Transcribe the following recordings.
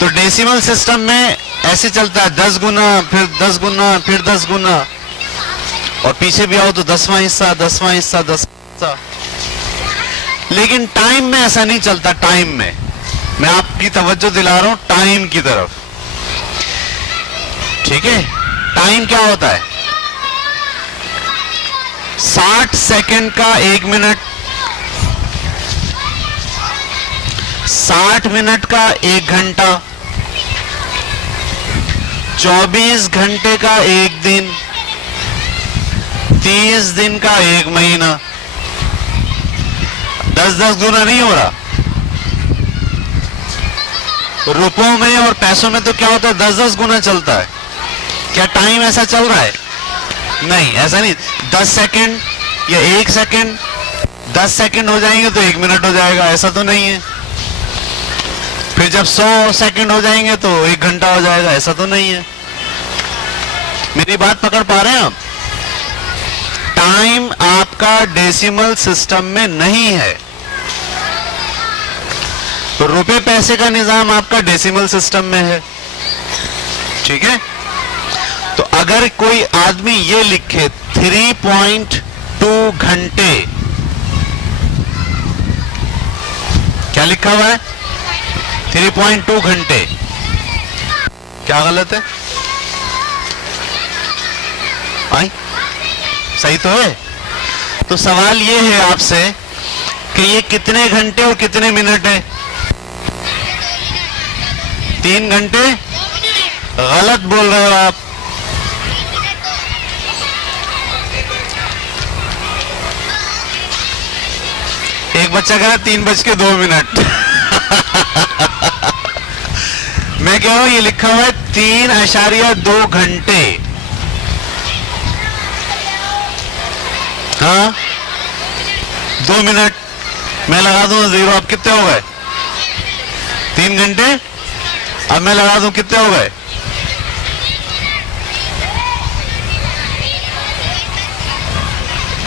तो decimal system में ऐसे चलता है 10 गुना, फिर 10 गुना, फिर 10 गुना, और पीछे भी आओ तो 10वां हिस्सा, 10वां हिस्सा, 10वां हिस्सा। लेकिन टाइम में ऐसा नहीं चलता। टाइम में मैं आपकी तवज्जो दिला रहा हूं टाइम की तरफ, ठीक है। टाइम क्या होता है? 60 सेकंड का 1 मिनट, 60 मिनट का 1 घंटा, 24 घंटे का 1 दिन, 30 दिन का 1 महीना। 10-10 गुना नहीं हो रहा। रुपयों में और पैसों में तो क्या होता है? 10-10 गुना चलता है। क्या टाइम ऐसा चल रहा है? नहीं, ऐसा नहीं। 10 सेकंड या 1 सेकंड, 10 सेकंड हो जाएंगे तो 1 मिनट हो जाएगा, ऐसा तो नहीं है। फिर जब 100 सेकंड हो जाएंगे तो 1 घंटा हो जाएगा, ऐसा तो नहीं है। मेरी बात पकड़ पा रहे हैं आप? टाइम आपका डेसिमल सिस्टम में नहीं है। तो रुपए पैसे का निजाम आपका डेसिमल सिस्टम में है, ठीक है। तो अगर कोई आदमी ये लिखे 3.2 घंटे, क्या लिखा हुआ है? 3.2 घंटे। क्या गलत है? आई सही तो है। तो सवाल ये है आपसे कि ये कितने घंटे और कितने मिनट है? 3 घंटे। गलत बोल रहे हो आप। एक बच्चा कह रहा 3:02। मैं कह रहा हूं ये लिखा हुआ है 3.2 घंटे। हाँ, 2 मिनट। मैं लगा दूं 0, अब कितने हो गए? 3 घंटे। अब मैं लगा दूं कितने हो गए?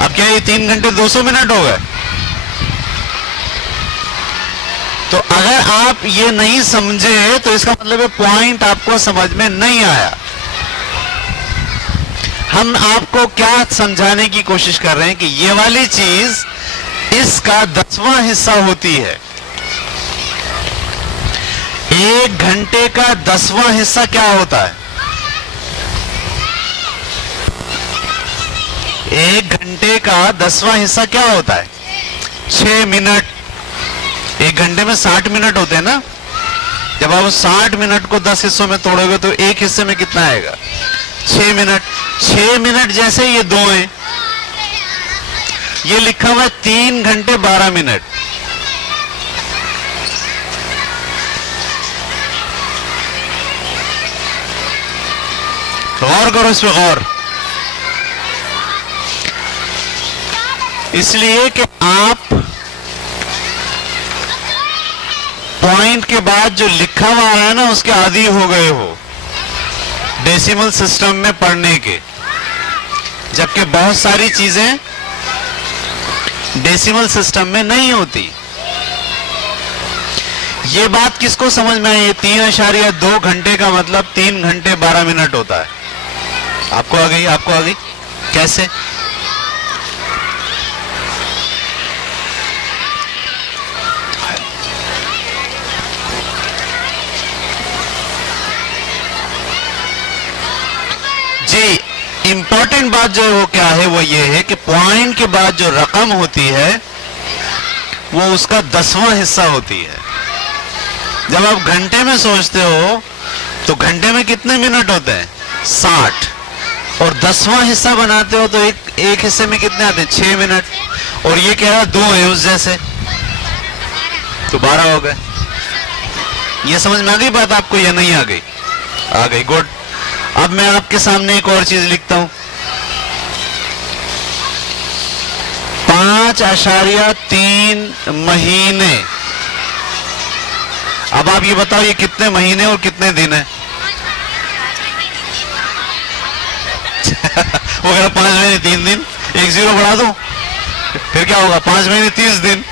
अब क्या ये 3 घंटे 200 मिनट हो गए? तो अगर आप ये नहीं समझे तो इसका मतलब है पॉइंट आपको समझ में नहीं आया। हम आपको क्या समझाने की कोशिश कर रहे हैं कि ये वाली चीज इसका 10वां हिस्सा होती है। 1 घंटे का 10वां हिस्सा क्या होता है? 1 घंटे का 10वां हिस्सा क्या होता है? 6 मिनट। 1 घंटे में 60 मिनट होते हैं ना। जब आप 60 मिनट को 10 हिस्सों में तोड़ोगे तो एक हिस्से में कितना आएगा? 6 मिनट। 6 मिनट जैसे ये 2 है, ये लिखा हुआ है 3 घंटे 12 मिनट। गौर करो इस पे, गौर। इसलिए कि आप पॉइंट के बाद जो लिखा हुआ है ना उसके आदी हो गए हो डेसिमल सिस्टम में पढ़ने के, जबकि बहुत सारी चीजें डेसिमल सिस्टम में नहीं होती। ये बात किसको समझ में आई? 3.2 घंटे का मतलब 3 घंटे 12 मिनट होता है। आपको आ गई? आपको आ गई? कैसे? जी, इंपॉर्टेंट बात जो है वो क्या है? वो ये है कि पॉइंट के बाद जो रकम होती है वो उसका 10वां हिस्सा होती है। जब आप घंटे में सोचते हो तो घंटे में कितने मिनट होते हैं? 60। और 10वां हिस्सा बनाते हो तो एक हिस्से में कितने आते हैं? 6 मिनट। और ये कह रहा 2 है उस जैसे, तो 12 हो गए। ये समझ में आ गई बात आपको या नहीं आ गई? आ गई, गुड। अब मैं आपके सामने एक और चीज लिखता हूं। 5.3 महीने। अब आप ये बताओ ये कितने महीने और कितने दिन है? वो कह रहा 5 महीने 3 दिन। एक 0 बढ़ा दो, फिर क्या होगा? 5 महीने 30 दिन।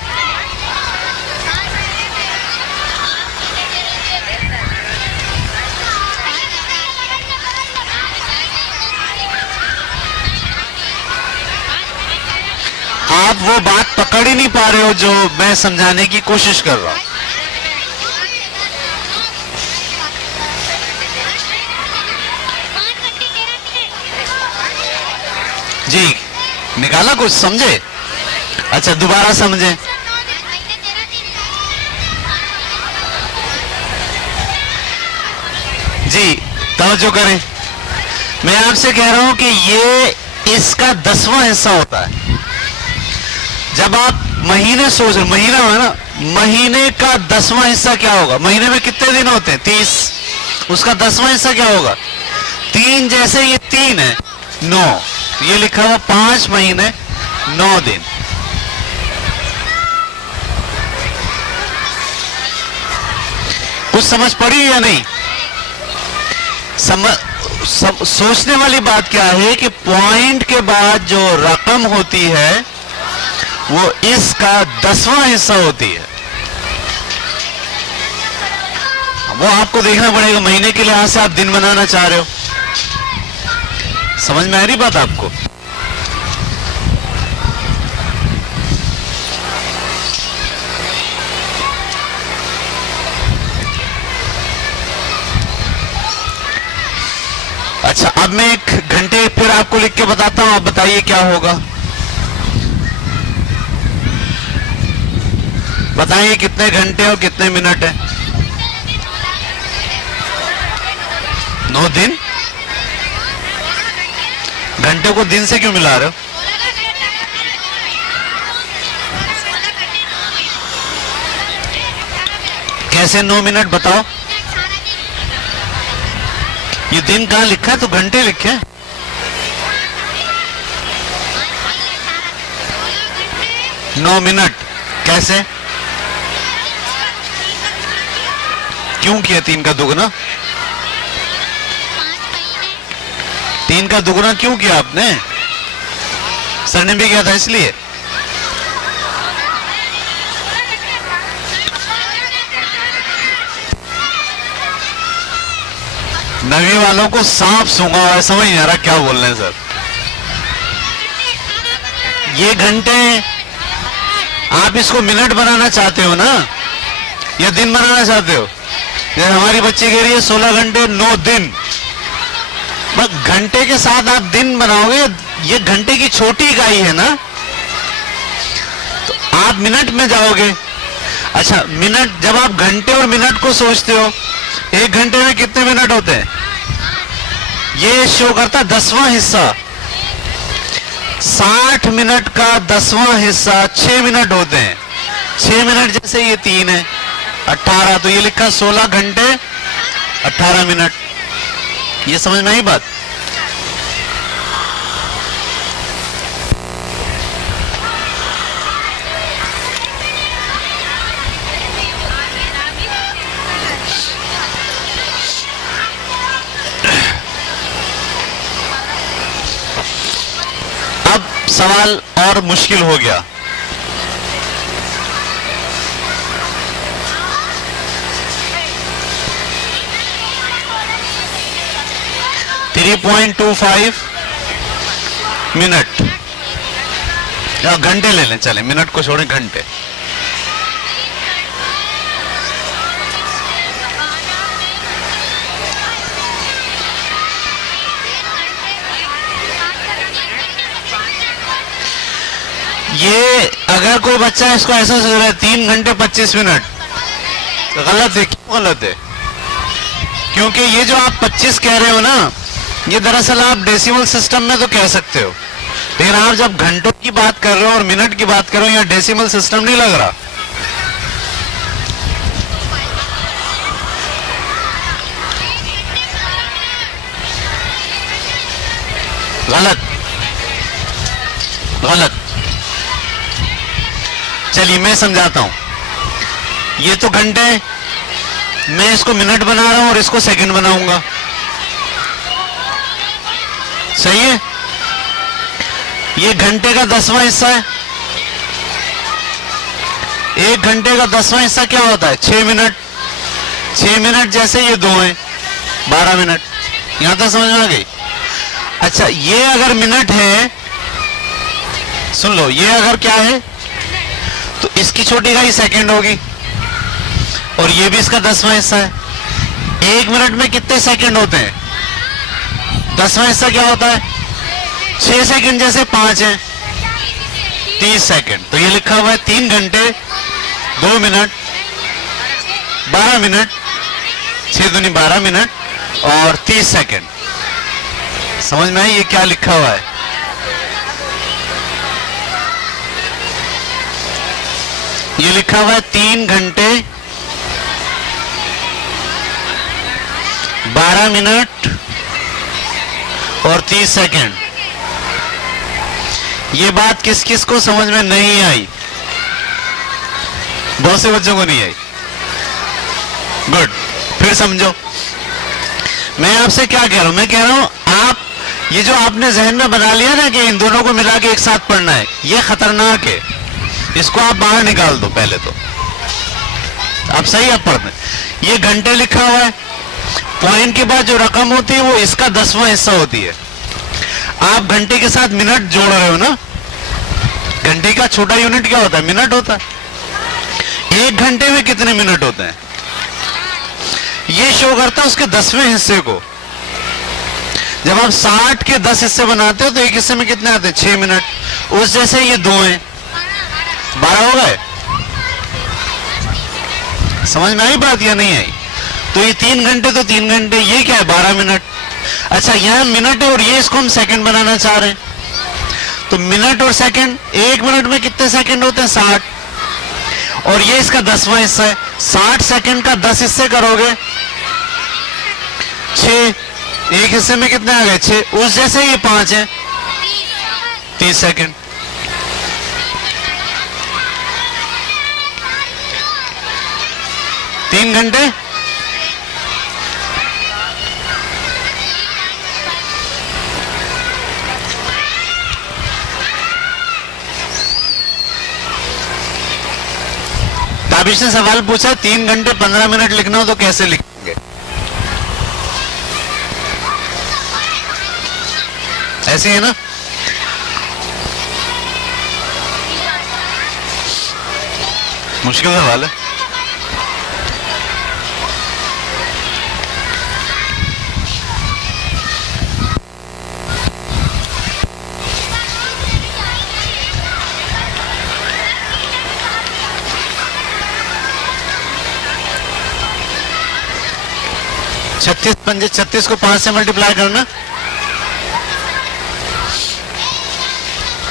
वो बात पकड़ ही नहीं पा रहे हो जो मैं समझाने की कोशिश कर रहा हूं। जी निकाला कुछ समझे? अच्छा दोबारा समझे। जी तवज्जो करें, मैं आपसे कह रहा हूं कि ये इसका 10वां हिस्सा होता है। जब आप महीने सोच रहे, महीना है ना, महीने का 10वां हिस्सा क्या होगा? महीने में कितने दिन होते हैं? 30। उसका 10वां हिस्सा क्या होगा? 3 जैसे ये 3 है 9, ये लिखा हुआ 5 महीने 9 दिन। कुछ समझ पड़ी या नहीं? सोचने वाली बात क्या है कि पॉइंट के बाद जो रकम होती है वो इसका 10वां हिस्सा होती है। वो आपको देखना पड़ेगा, महीने के लिहाज से आप दिन बनाना चाह रहे हो। समझ में आ रही बात आपको? अच्छा अब मैं 1 घंटे फिर आपको लिख के बताता हूं, आप बताइए क्या होगा। बताइए कितने घंटे और कितने मिनट है? 9 दिन। घंटे को दिन से क्यों मिला रहे हो? कैसे 9 मिनट बताओ? ये दिन कहां लिखा है? तो घंटे लिखे हैं। नौ मिनट कैसे? क्यों किया 3 का दुगना? 3 का दुगना क्यों किया आपने? सर ने भी किया था इसलिए। नवी वालों को सांप सूंघा हुआ है, समझ नहीं आ रहा क्या बोल रहे हैं सर। ये घंटे आप इसको मिनट बनाना चाहते हो ना, या दिन बनाना चाहते हो? जैसे हमारी बच्ची कह रही है 16 घंटे 9 दिन, बस घंटे के साथ आप दिन बनाओगे। ये घंटे की छोटी इकाई है ना, तो आप मिनट में जाओगे। अच्छा मिनट, जब आप घंटे और मिनट को सोचते हो, 1 घंटे में कितने मिनट होते हैं? ये शो करता 10वां हिस्सा। 60 मिनट का 10वां हिस्सा 6 मिनट होते हैं। 6 मिनट जैसे ये 3 है 18, तो ये लिखा 16 घंटे 18 मिनट। ये समझ में आई बात? अब सवाल और मुश्किल हो गया। .25 मिनट, या घंटे ले लें, चले मिनट को छोड़ें, घंटे। ये अगर कोई बच्चा इसको ऐसा सोच रहा है 3 घंटे 25 मिनट, तो गलत है। क्यों गलत है? क्योंकि ये जो आप 25 कह रहे हो ना, ये दरअसल आप डेसिमल सिस्टम में तो कह सकते हो, लेकिन आप जब घंटों की बात कर रहे हो और मिनट की बात कर रहे हो, यहाँ डेसिमल सिस्टम नहीं लग रहा। गलत गलत। चलिए मैं समझाता हूं। ये तो घंटे, मैं इसको मिनट बना रहा हूं और इसको सेकंड बनाऊंगा, सही है? ये घंटे का 10वां हिस्सा है। 1 घंटे का 10वां हिस्सा क्या होता है? 6 मिनट। 6 मिनट जैसे ये 2 है 12 मिनट। यहां तक समझ में आ गई? अच्छा ये अगर मिनट है सुन लो, ये अगर क्या है तो इसकी छोटी इकाई सेकंड होगी और ये भी इसका 10वां हिस्सा है। 1 मिनट में कितने सेकंड होते हैं? 10वां हिस्सा क्या होता है? 6 सेकंड, जैसे 5 है 30 सेकंड। तो ये लिखा हुआ है 3 घंटे 2 मिनट 12 मिनट, 6 दूनी 12 मिनट और 30 सेकंड। समझ में आई ये क्या लिखा हुआ है? ये लिखा हुआ है 3 घंटे 12 मिनट और 30 सेकंड। ये बात किस किस को समझ में नहीं आई? बहुत से बच्चों को नहीं आई। गुड, फिर समझो मैं आपसे क्या कह रहा हूं। मैं कह रहा हूं आप ये जो आपने जहन में बना लिया ना कि इन दोनों को मिला के एक साथ पढ़ना है, ये खतरनाक है। इसको आप बाहर निकाल दो पहले तो। आप सही आप पढ़ते। ये घंटे लिखा हुआ है, पॉइंट के बाद जो रकम होती है वो इसका 10वां हिस्सा होती है। आप घंटे के साथ मिनट जोड़ रहे हो ना। घंटे का छोटा यूनिट क्या होता है? मिनट होता है। 1 घंटे में कितने मिनट होते हैं ये शो करता है उसके 10वें हिस्से को। जब आप 60 के 10 हिस्से बनाते हो तो एक हिस्से में कितने आते हैं? 6 मिनट। उस जैसे ये 2 हैं, 12 हो गए। समझ में आई बात या नहीं आई? तो ये 3 घंटे तो 3 घंटे, ये क्या है? 12 मिनट। अच्छा, यहां मिनट है और ये इसको हम सेकंड बनाना चाह रहे हैं। तो मिनट और सेकंड, 1 मिनट में कितने सेकंड होते हैं? 60। और ये इसका 10वां हिस्सा है। 60 सेकंड का 10 हिस्से करोगे 6। एक हिस्से में कितने आ गए? 6। उस जैसे ये 5 है 30 सेकंड। तीन घंटे 'ने सवाल पूछा 3 घंटे 15 मिनट लिखना हो तो कैसे लिखेंगे? ऐसे है ना। मुश्किल सवाल है। छत्तीस पंजे 36 को 5 से मल्टीप्लाई करना।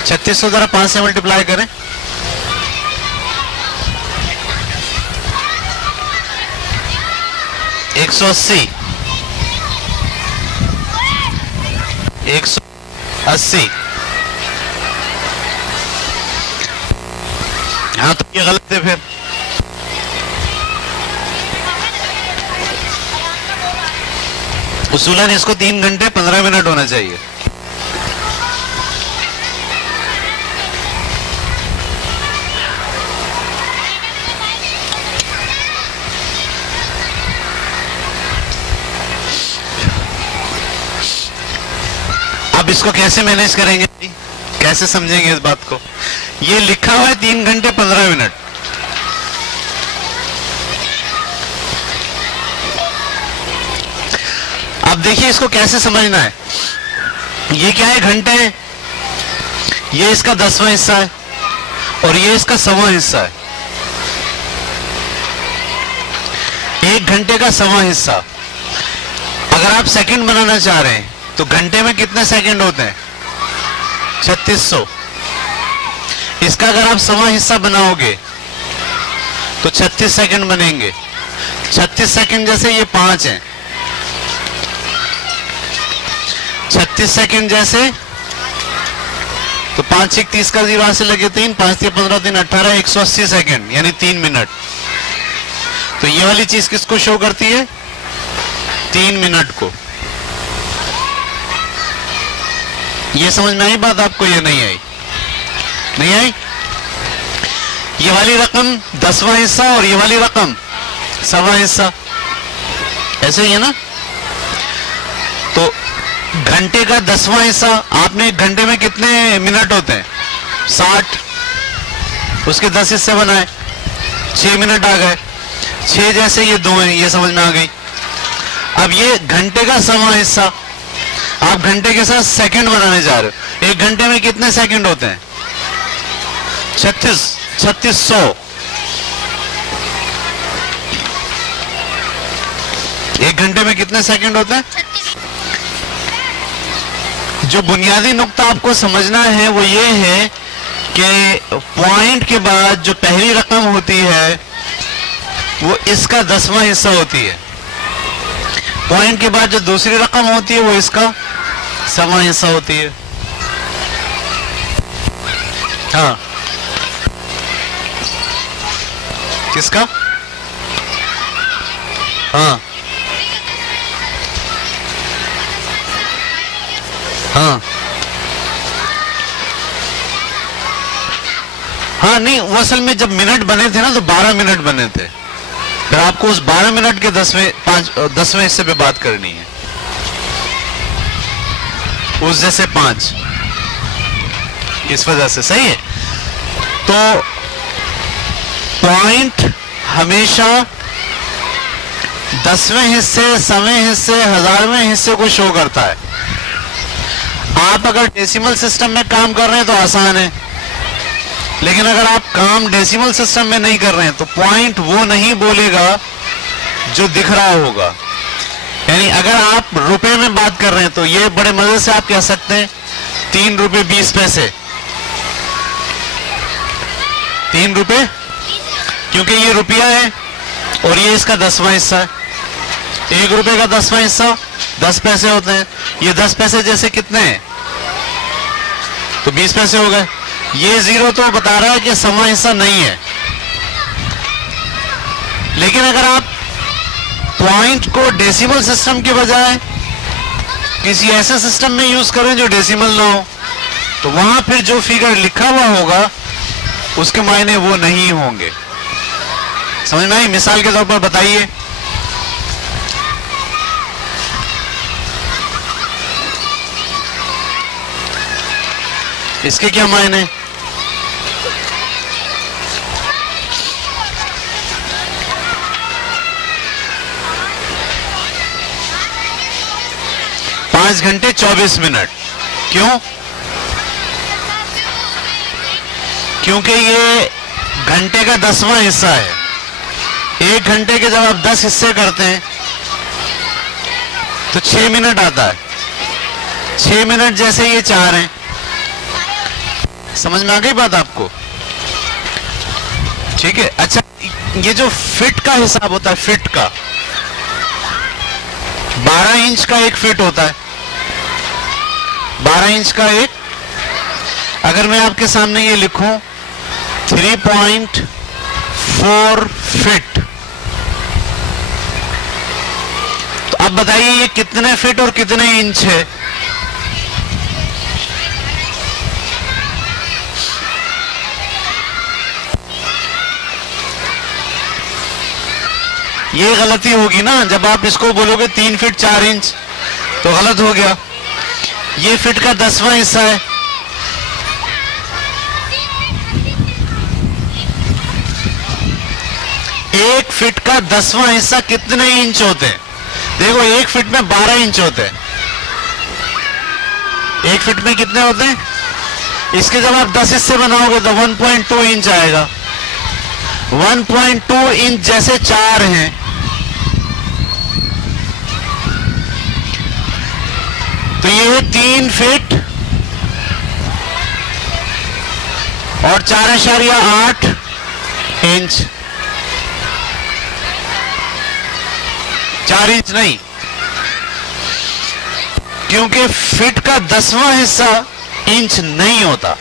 36 को जरा 5 से मल्टीप्लाई करें। 180 180। हाँ तो ये गलत है फिर। उसूलन इसको 3 घंटे 15 मिनट होना चाहिए। अब इसको कैसे मैनेज करेंगे, कैसे समझेंगे इस बात को? ये लिखा हुआ है 3 घंटे 15 मिनट। अब देखिए इसको कैसे समझना है। ये क्या है? घंटे है। ये इसका 10वां हिस्सा है और ये इसका 100वां हिस्सा है। 1 घंटे का 100वां हिस्सा। अगर आप सेकंड बनाना चाह रहे हैं तो घंटे में कितने सेकंड होते हैं? 3600। इसका अगर आप 100वां हिस्सा बनाओगे तो 36 सेकंड बनेंगे। 36 सेकंड जैसे ये 5 है। 36 सेकंड जैसे तो 5 1 30 का 0 से लगे 3, 5 3 15 3 18, 180 सेकंड यानी 3 मिनट। तो ये वाली चीज किसको शो करती है? 3 मिनट को। ये समझ में आई बात आपको? ये नहीं आई? नहीं आई? ये वाली रकम 10वां हिस्सा और ये वाली रकम 100वां हिस्सा, ऐसे ही है ना। तो घंटे का 10वां हिस्सा, आपने 1 घंटे में कितने मिनट होते हैं? 60, उसके 10 हिस्से बनाए, 6 मिनट आ गए। 6 जैसे ये 2 हैं, ये समझ में आ गई। अब ये घंटे का सवा हिस्सा, आप घंटे के साथ सेकंड बनाने जा रहे हो। 1 घंटे में कितने सेकंड होते हैं? 3600। 1 घंटे में कितने सेकंड होते हैं? जो बुनियादी नुक्ता आपको समझना है वो ये है कि पॉइंट के बाद जो पहली रकम होती है वो इसका 10वां हिस्सा होती है। पॉइंट के बाद जो दूसरी रकम होती है वो इसका 1/7वां हिस्सा होती है। हाँ, किसका? हाँ हाँ हाँ, नहीं, वो असल में जब मिनट बने थे ना तो 12 मिनट बने थे, फिर आपको उस 12 मिनट के 10वें हिस्से पे बात करनी है, उस जैसे 5, इस वजह से। सही है। तो पॉइंट हमेशा 10वें हिस्से, 100वें हिस्से, 1000वें हिस्से को शो करता है। आप अगर डेसिमल सिस्टम में काम कर रहे हैं तो आसान है, लेकिन अगर आप काम डेसिमल सिस्टम में नहीं कर रहे हैं तो पॉइंट वो नहीं बोलेगा जो दिख रहा होगा। यानी अगर आप रुपए में बात कर रहे हैं तो ये बड़े मजे से आप कह सकते हैं 3 रुपए 20 पैसे। 3 रुपए, क्योंकि ये रुपया है और ये इसका 10वां हिस्सा है। 1 रुपए का 10वां हिस्सा 10 पैसे होते हैं। ये 10 पैसे जैसे कितने हैं? तो 20 पैसे हो गए। ये 0 तो बता रहा है कि 1/7वां हिस्सा नहीं है। लेकिन अगर आप पॉइंट को डेसिमल सिस्टम के बजाय किसी ऐसे सिस्टम में यूज करें जो डेसिमल ना हो, तो वहां फिर जो फिगर लिखा हुआ होगा उसके मायने वो नहीं होंगे। समझ में आई? मिसाल के तौर पर बताइए, इसके क्या मायने? पांच घंटे 24 मिनट। क्यों? क्योंकि ये घंटे का 10वां हिस्सा है। 1 घंटे के जब आप 10 हिस्से करते हैं तो 6 मिनट आता है। 6 मिनट जैसे ये 4 हैं। समझ में आ गई बात आपको? ठीक है। अच्छा, ये जो फिट का हिसाब होता है, फिट का 12 इंच का एक फिट होता है। 12 इंच का एक, अगर मैं आपके सामने ये लिखूं 3.4 फिट, तो अब बताइए ये कितने फिट और कितने इंच है? ये गलती होगी ना, जब आप इसको बोलोगे 3 फीट 4 इंच तो गलत हो गया। ये फिट का 10वां हिस्सा है। एक फिट का 10वां हिस्सा कितने इंच होते हैं? देखो, 1 फिट में 12 इंच होते हैं। 1 फिट में कितने होते हैं? इसके जब आप 10 हिस्से बनाओगे तो 1.2 इंच आएगा। 1.2 इंच जैसे 4 हैं, तो ये 3 फीट और 4.8 इंच। 4 इंच नहीं, क्योंकि फिट का 10वां हिस्सा इंच नहीं होता।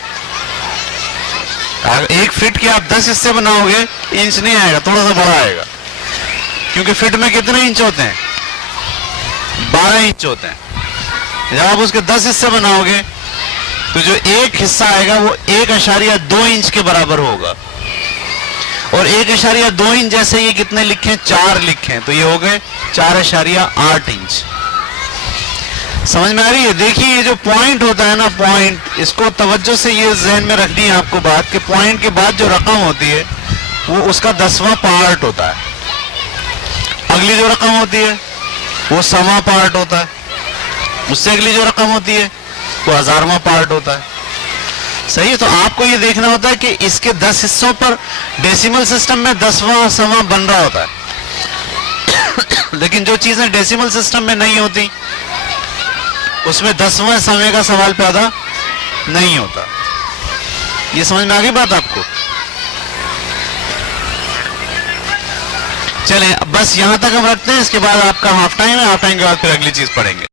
अगर 1 फिट के आप 10 हिस्से बनाओगे इंच नहीं आएगा, थोड़ा सा बड़ा आएगा, क्योंकि फिट में कितने इंच होते हैं? 12 इंच होते हैं। जब आप उसके 10 हिस्से बनाओगे तो जो एक हिस्सा आएगा वो 1.2 इंच के बराबर होगा। और 1.2 इंच जैसे ये कितने लिखे? 4 लिखे, तो ये हो गए 4.8 इंच। समझ में आ रही है? देखिए ये जो पॉइंट होता है ना, पॉइंट, इसको तवज्जो से ये ज़हन में रखनी है आपको बात, कि पॉइंट के बाद जो रकम होती है वो उसका 10वां पार्ट होता है। अगली जो रकम होती है वो 100वां पार्ट होता है, उससे अगली जो रकम होती है वो 1000वां पार्ट होता है। सही है? तो आपको ये देखना होता है कि इसके 10 हिस्सों पर डेसिमल सिस्टम में 10वां 100वां बन रहा होता है। लेकिन जो चीजें डेसिमल सिस्टम में नहीं होती उसमें 10वां 100वें का सवाल पैदा नहीं होता। ये समझ में आ गई बात आपको? चलें, बस यहां तक हम रखते हैं। इसके बाद आपका हाफ टाइम है, हाफ टाइम के बाद फिर अगली चीज पढ़ेंगे।